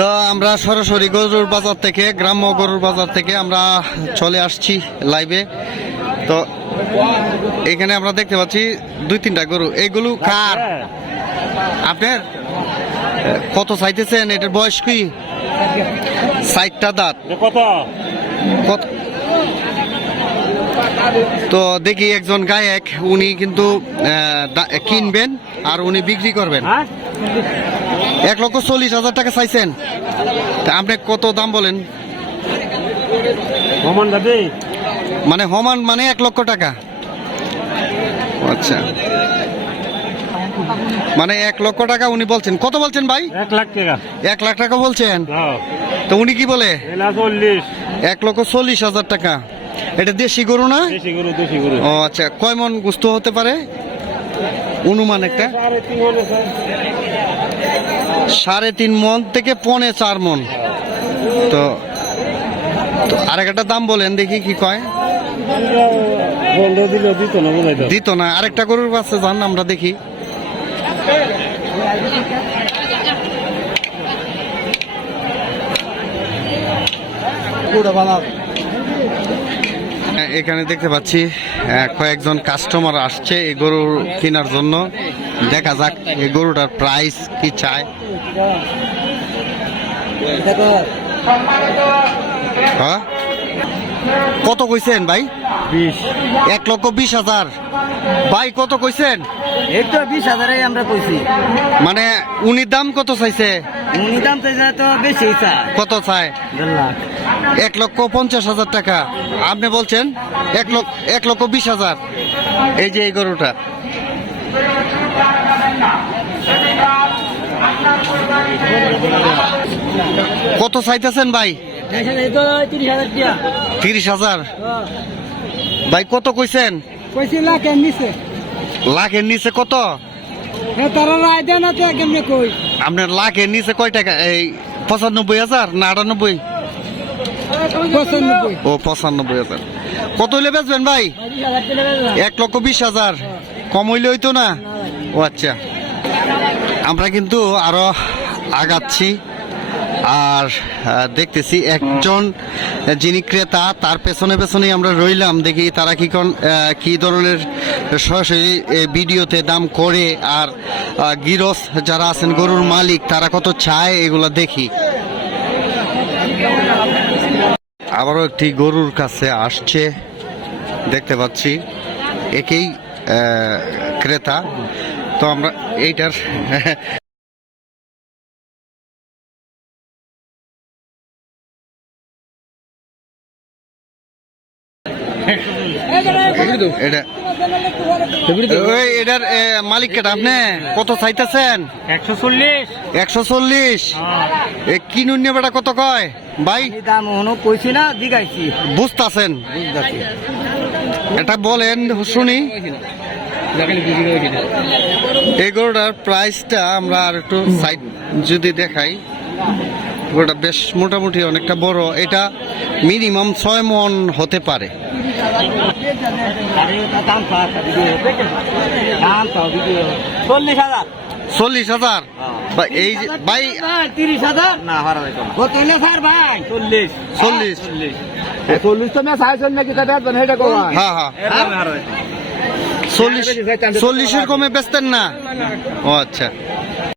তো আমরা সরাসরি গরুর বাজার থেকে গ্রাম্য গরুর বাজার থেকে আমরা চলে আসছি লাইভে তো এখানে আমরা দেখতে পাচ্ছি দুই তিনটা গরু। এইগুলো কার? আপনার? কত চাইতেছেন? এটার বয়স কি? ষাটটা দাঁত। কত? কত? তো দেখি একজন গায়ক উনি কিন্তু কিনবেন আর উনি বিক্রি করবেন। হ্যাঁ? এক লক্ষ চল্লিশ হাজার টাকা চাইছেন। আপনি কত দাম বলেন? মানে হমান মানে এক লক্ষ টাকা। আচ্ছা। মানে এক লক্ষ টাকা উনি বলছেন। কত বলছেন ভাই? এক লাখ টাকা। এক লাখ টাকা বলছেন? হ্যাঁ। তো উনি কি বলে? এক লক্ষ চল্লিশ হাজার টাকা। এটা দেশি গরু না? ও আচ্ছা। কয় মন গুস্ত হতে পারে? অনুমান একটা। সাড়ে তিন মনে থেকে পনে চার মন। তো তো আরেকটা দাম বলেন দেখি কি কয়। দিত না, আরেকটা গরুর কাছে যান, আমরা দেখি। এখানে দেখতে পাচ্ছি কয়েকজন কাস্টমার আসছে এই গরু কেনার জন্য। দেখা যাক এই গরুটার প্রাইস কি চায়। হ্যাঁ? কত কইছেন ভাই? বিশ। এক লক্ষ বিশ হাজার। ভাই কত কইছেন? একটু বিশ হাজারে আমরা কইছি। মানে উনি দাম কত চাইছে? উনি দাম তো বেশি কত চায়? এক লক্ষ পঞ্চাশ হাজার টাকা। আপনি বলছেন এক লক্ষ এক লক্ষ বিশ হাজার। এই যে এই গরুটা। কত চাইতেছেন ভাই? তিরিশ হাজার। ভাই কত কইছেন? কইছি লাখ লাখের নিচে কত? তারা রায় দেয় কেমনে কই আপনার লাখের নিচে কয় টাকা? এই পঁচানব্বই হাজার না আটানব্বই? ও পঁচানব্বই হাজার। কত হইলে বেচবেন ভাই? এক লক্ষ বিশ হাজার। কম হইলে হইতো না? ও আচ্ছা। আমরা কিন্তু আরও আগাচ্ছি আর দেখতেছি একজন যিনি ক্রেতা, তার পেছনে পেছনেই আমরা রইলাম। দেখি তারা কি কোন কি ধরনের সরাসরি ভিডিওতে দাম করে আর গিরস যারা আছেন, গরুর মালিক, তারা কত চায় এগুলো দেখি। আবারও একটি গরুর কাছে আসছে, দেখতে পাচ্ছি। একেই ক্রেতা। তো আমরা এইটার এটার মালিক কেটা আপনি? কত চাইতেছেন? একশো চল্লিশ। একশো চল্লিশ? এ কিনুন নিয়ে বেটা কত কয়? ভাই? দাম কইছি না দিগাইছি। বুঝতাছেন। এটা বলেন শুনি। এই গরুটার প্রাইসটা আমরা আর একটু সাইড যদি দেখাই গরুটা বেশ মোটামুটি অনেকটা বড়। এটা মিনিমাম ছয় মন হতে পারে। চল্লিশ হাজার? চল্লিশ হাজার এই যে- ভাই তিরিশ হাজার? না চল্লিশ। চল্লিশ। চল্লিশ তো মেয়ে সাড়ে চল্লিশ কি তাদের সেটা কবা হ্যাঁ হ্যাঁ চল্লিশ চল্লিশের কমে বেচতেন না। ও আচ্ছা।